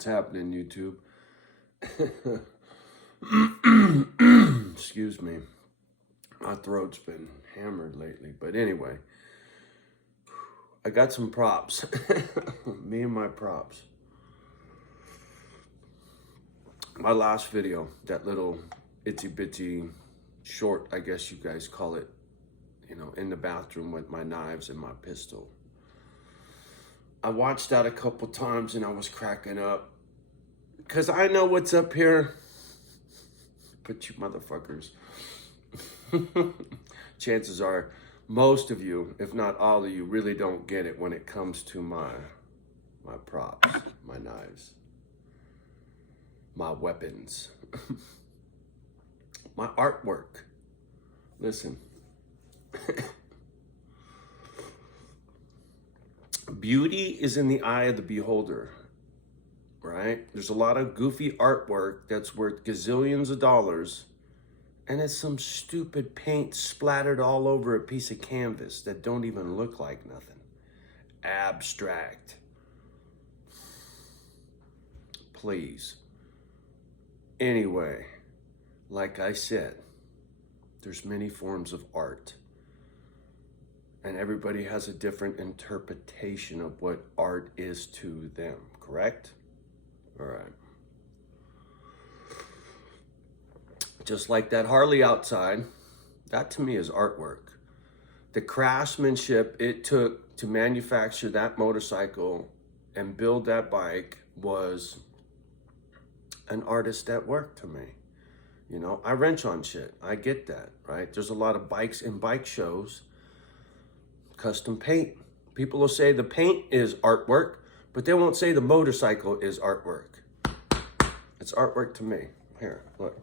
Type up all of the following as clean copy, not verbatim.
What's happening, YouTube? Excuse me. My throat's been hammered lately. But anyway, I got some props. Me and my props. My last video, that little itsy bitsy short, I guess you guys call it, you know, in the bathroom with my knives and my pistol. I watched that a couple times and I was cracking up because I know what's up here. But you motherfuckers, chances are most of you, if not all of you, really don't get it when it comes to my props, my knives, my weapons, my artwork. Listen. Beauty is in the eye of the beholder, right? There's a lot of goofy artwork that's worth gazillions of dollars, and it's some stupid paint splattered all over a piece of canvas that don't even look like nothing. Abstract. Please. Anyway, like I said, there's many forms of art. And everybody has a different interpretation of what art is to them, correct? All right. Just like that Harley outside, that to me is artwork. The craftsmanship it took to manufacture that motorcycle and build that bike was an artist at work to me. You know, I wrench on shit. I get that, right? There's a lot of bikes in bike shows. Custom paint. People will say the paint is artwork, but they won't say the motorcycle is artwork. It's artwork to me. Here, look.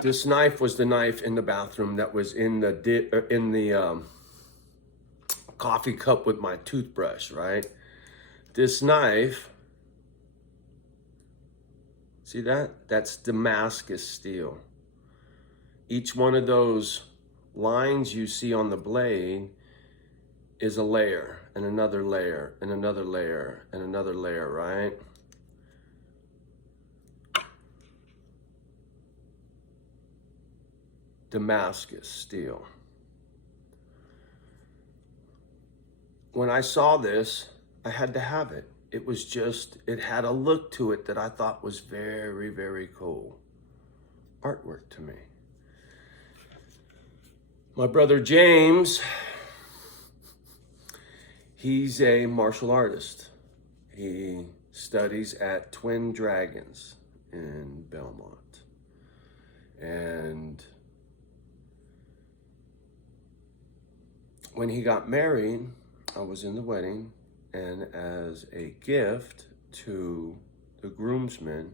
This knife was the knife in the bathroom that was in the coffee cup with my toothbrush, right? This knife, see that? That's Damascus steel. Each one of those lines you see on the blade is a layer and another layer and another layer and another layer, right? Damascus steel. When I saw this, I had to have it. It was just, it had a look to it that I thought was very, very cool. Artwork to me. My brother James, he's a martial artist. He studies at Twin Dragons in Belmont. And when he got married, I was in the wedding, and as a gift to the groomsmen,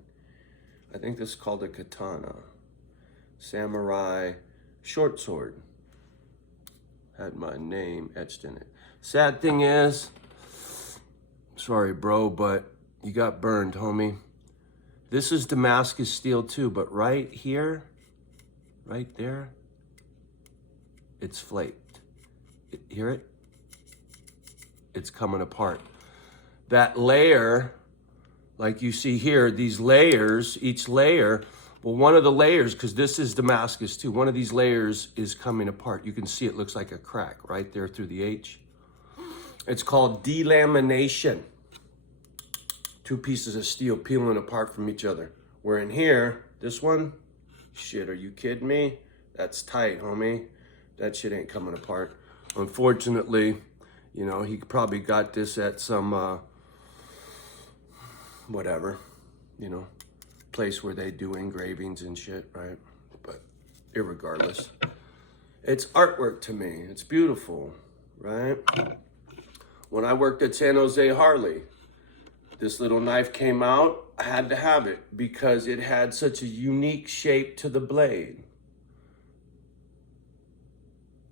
I think this is called a katana, samurai short sword. Had my name etched in it. Sad thing is, sorry bro, but you got burned, homie. This is Damascus steel too, but right here, right there, it's flaked. Hear it? It's coming apart. That layer, like you see here, these layers, each layer, well, one of the layers, because this is Damascus too, one of these layers is coming apart. You can see it looks like a crack right there through the H. It's called delamination. Two pieces of steel peeling apart from each other. Where in here, this one, shit, are you kidding me? That's tight, homie. That shit ain't coming apart. Unfortunately, you know, he probably got this at some, whatever, you know, place where they do engravings and shit, right? But irregardless, it's artwork to me. It's beautiful, right? When I worked at San Jose Harley, this little knife came out. I had to have it because it had such a unique shape to the blade.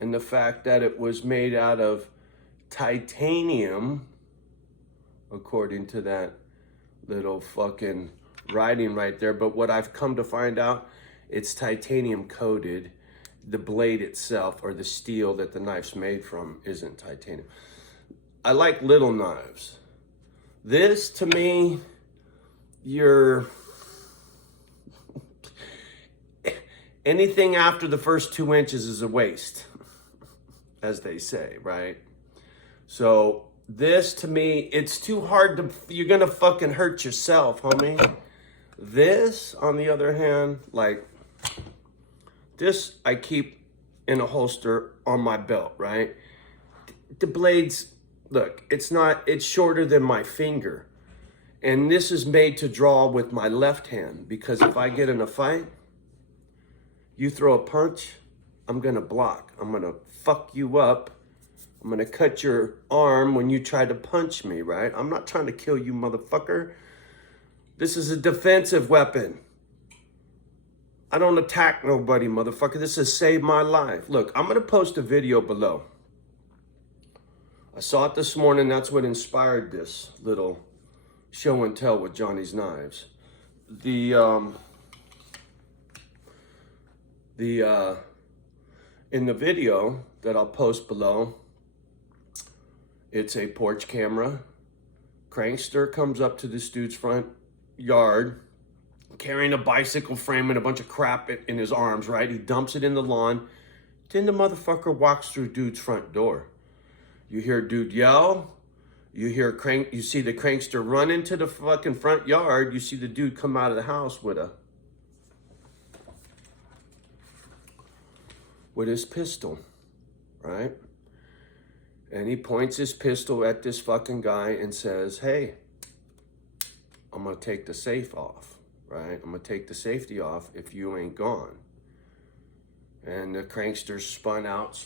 And the fact that it was made out of titanium, according to that little fucking writing right there. But what I've come to find out, it's titanium coated. The blade itself, or the steel that the knife's made from, isn't titanium. I like little knives. This, to me, you're... anything after the first 2 inches is a waste, as they say, right? So this, to me, it's too hard to... you're gonna fucking hurt yourself, homie. This, on the other hand, like, this I keep in a holster on my belt, right? The blades, look, it's shorter than my finger. And this is made to draw with my left hand, because if I get in a fight, you throw a punch, I'm gonna block. I'm gonna fuck you up. I'm gonna cut your arm when you try to punch me, right? I'm not trying to kill you, motherfucker. This is a defensive weapon. I don't attack nobody, motherfucker. This has saved my life. Look, I'm gonna post a video below. I saw it this morning. That's what inspired this little show and tell with Johnny's Knives. In the video that I'll post below, it's a porch camera. Crankster comes up to this dude's front yard carrying a bicycle frame and a bunch of crap in his arms, right? He dumps it in the lawn. Then the motherfucker walks through dude's front door. You hear dude yell. You see the crankster run into the fucking front yard. You see the dude come out of the house with his pistol, right? And he points his pistol at this fucking guy and says, hey, I'm gonna take the safe off, right? I'm gonna take the safety off if you ain't gone. And the crankster spun out,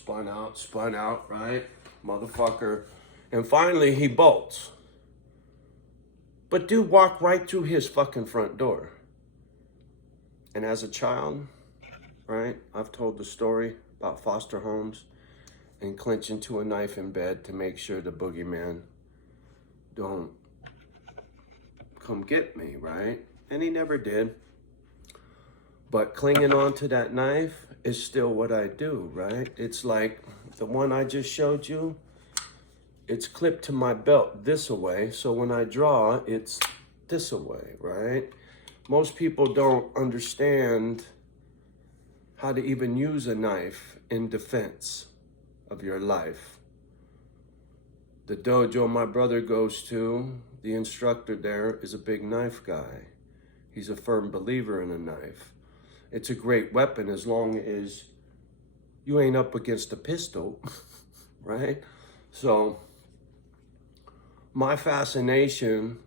right? Motherfucker. And finally he bolts. But dude walked right through his fucking front door. And as a child, right, I've told the story about foster homes and clenching to a knife in bed to make sure the boogeyman don't come get me, right? And he never did. But clinging on to that knife is still what I do, right? It's like the one I just showed you. It's clipped to my belt this way. So when I draw, it's this way, right? Most people don't understand how to even use a knife in defense of your life. The dojo my brother goes to, the instructor there is a big knife guy. He's a firm believer in a knife. It's a great weapon as long as you ain't up against a pistol, right? So my fascination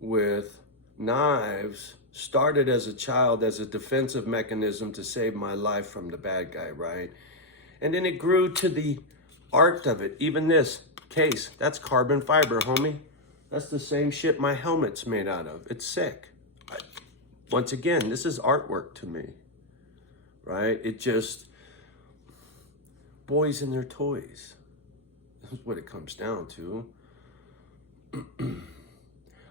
with knives started as a child as a defensive mechanism to save my life from the bad guy, right? And then it grew to the art of it. Even this case, that's carbon fiber, homie. That's the same shit my helmet's made out of. It's sick. Once again, this is artwork to me, right? It just, boys and their toys. That's what it comes down to.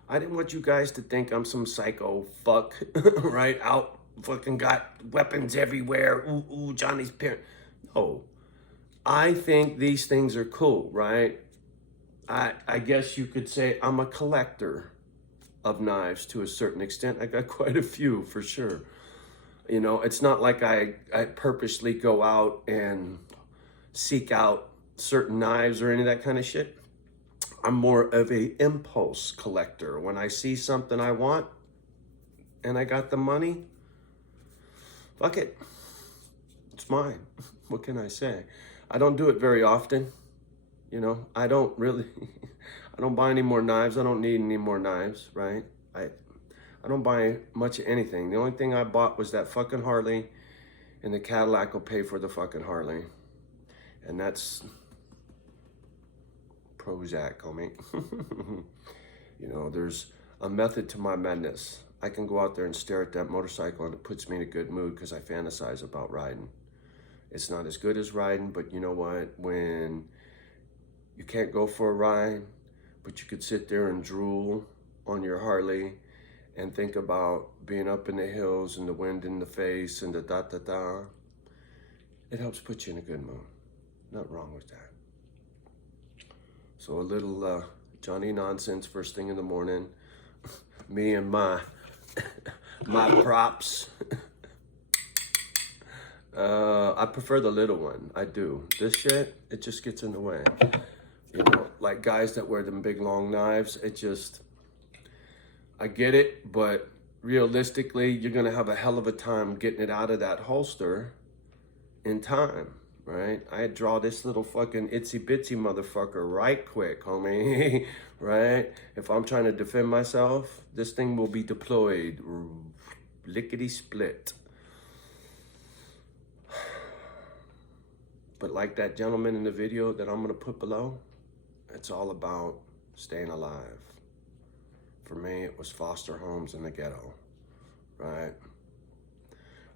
I didn't want you guys to think I'm some psycho fuck, right? Out fucking got weapons everywhere. Ooh, Johnny's parent. No. I think these things are cool, right? I guess you could say I'm a collector of knives to a certain extent. I got quite a few for sure. You know, it's not like I purposely go out and seek out certain knives or any of that kind of shit. I'm more of a impulse collector. When I see something I want and I got the money, fuck it. It's mine. What can I say? I don't do it very often. You know, I don't buy any more knives. I don't need any more knives, right? I don't buy much of anything. The only thing I bought was that fucking Harley, and the Cadillac will pay for the fucking Harley. And that's Prozac, homie. You know, there's a method to my madness. I can go out there and stare at that motorcycle and it puts me in a good mood because I fantasize about riding. It's not as good as riding, but you know what? When you can't go for a ride, but you could sit there and drool on your Harley and think about being up in the hills and the wind in the face and the da-da-da. It helps put you in a good mood. Not wrong with that. So a little Johnny Nonsense, first thing in the morning. Me and my props. I prefer the little one. I do. This shit, it just gets in the way. You know, like guys that wear them big long knives, it just, I get it, but realistically, you're gonna have a hell of a time getting it out of that holster in time, right? I draw this little fucking itsy bitsy motherfucker right quick, homie, right? If I'm trying to defend myself, this thing will be deployed, lickety split. But like that gentleman in the video that I'm gonna put below, it's all about staying alive. For me, it was foster homes in the ghetto, right?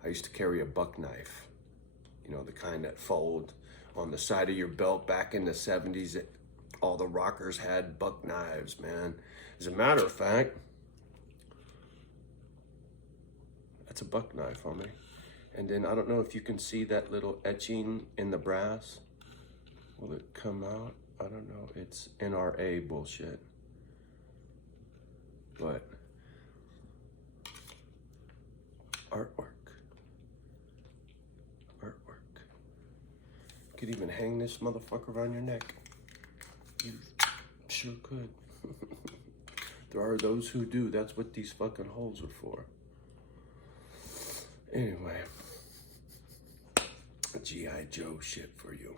I used to carry a buck knife, you know, the kind that fold on the side of your belt. Back in the 70s. All the rockers had buck knives, man. As a matter of fact, that's a buck knife, homie. And then I don't know if you can see that little etching in the brass. Will it come out? I don't know. It's NRA bullshit. But artwork. You could even hang this motherfucker around your neck. You sure could. There are those who do. That's what these fucking holes are for. Anyway. G.I. Joe shit for you.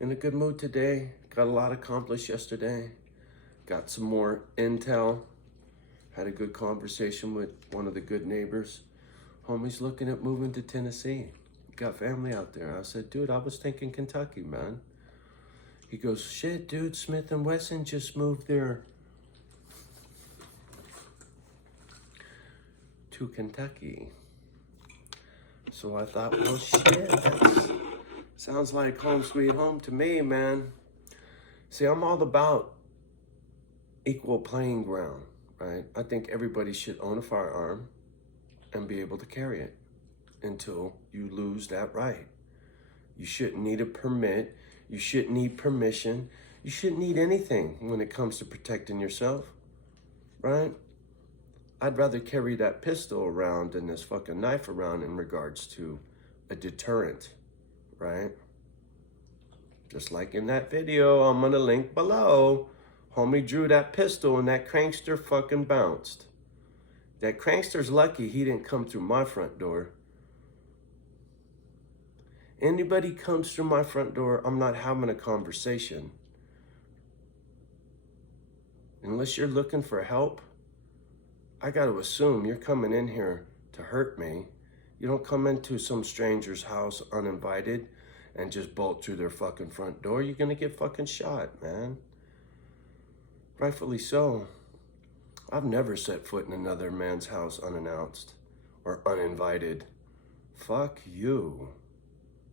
In a good mood today. Got a lot accomplished yesterday. Got some more intel. Had a good conversation with one of the good neighbors. Homie's looking at moving to Tennessee. Got family out there. I said, dude, I was thinking Kentucky, man. He goes, shit, dude, Smith & Wesson just moved there to Kentucky. So I thought, well, shit, that sounds like home sweet home to me, man. See, I'm all about equal playing ground, right? I think everybody should own a firearm and be able to carry it until you lose that right. You shouldn't need a permit. You shouldn't need permission. You shouldn't need anything when it comes to protecting yourself, right? I'd rather carry that pistol around than this fucking knife around in regards to a deterrent, right? Just like in that video, I'm gonna link below. Homie drew that pistol and that crankster fucking bounced. That crankster's lucky he didn't come through my front door. Anybody comes through my front door, I'm not having a conversation. Unless you're looking for help, I got to assume you're coming in here to hurt me. You don't come into some stranger's house uninvited and just bolt through their fucking front door. You're going to get fucking shot, man. Rightfully so. I've never set foot in another man's house unannounced or uninvited. Fuck you.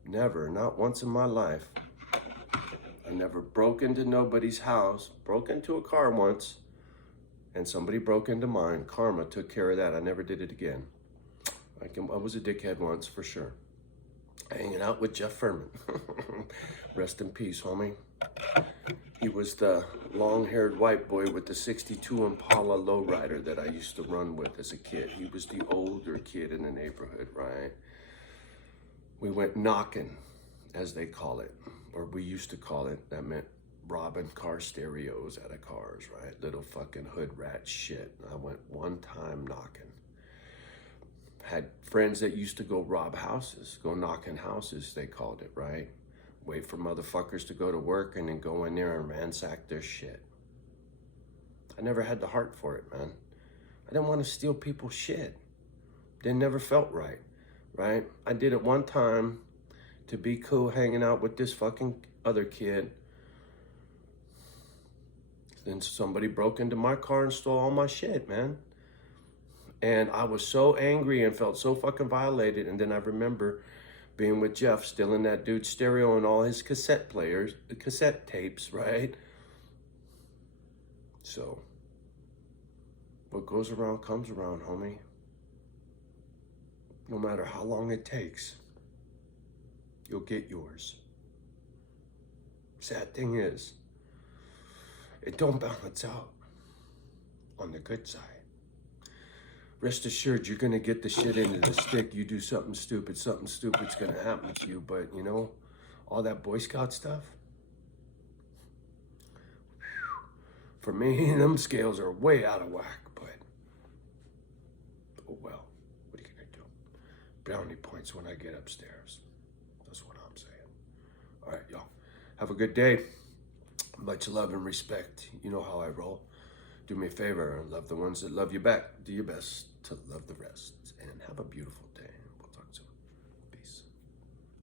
Never, not once in my life. I never broke into nobody's house, broke into a car once, and somebody broke into mine. Karma took care of that. I never did it again. I was a dickhead once, for sure. Hanging out with Jeff Furman. Rest in peace, homie. He was the long-haired white boy with the 62 Impala lowrider that I used to run with as a kid. He was the older kid in the neighborhood, right? We went knocking, as they call it, or we used to call it. That meant robbing car stereos out of cars, right? Little fucking hood rat shit. I went one time knocking. Had friends that used to go rob houses, go knock in houses, they called it, right? Wait for motherfuckers to go to work and then go in there and ransack their shit. I never had the heart for it, man. I didn't want to steal people's shit. It never felt right, right? I did it one time to be cool hanging out with this fucking other kid. Then somebody broke into my car and stole all my shit, man. And I was so angry and felt so fucking violated. And then I remember being with Jeff, stealing that dude's stereo and all his cassette players, the cassette tapes, right? So, what goes around comes around, homie. No matter how long it takes, you'll get yours. Sad thing is, it don't balance out on the good side. Rest assured, you're going to get the shit into the stick. You do something stupid's going to happen to you. But, you know, all that Boy Scout stuff, for me, them scales are way out of whack. But, oh well, what are you going to do? Brownie points when I get upstairs. That's what I'm saying. All right, y'all. Have a good day. Much love and respect. You know how I roll. Do me a favor and love the ones that love you back. Do your best to love the rest. And have a beautiful